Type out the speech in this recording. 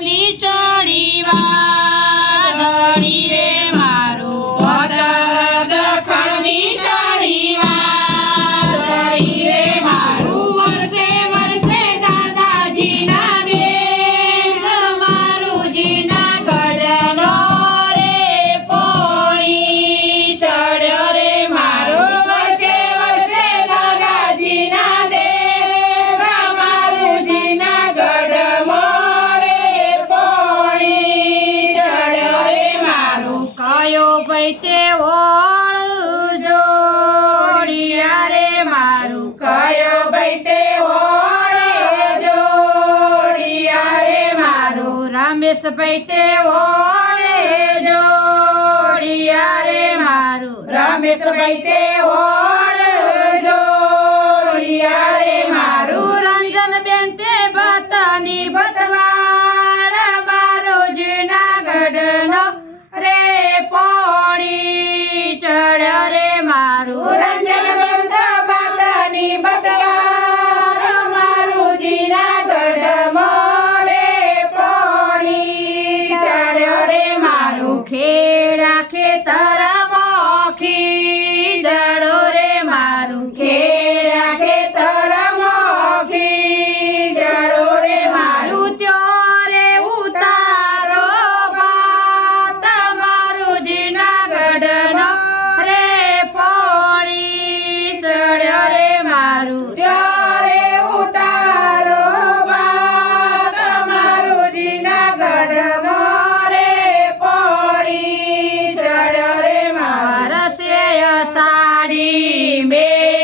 family case પૈતે ઓળે જોડિયા રે મારું. રમેશ પૈતે ઓળે સાડી બે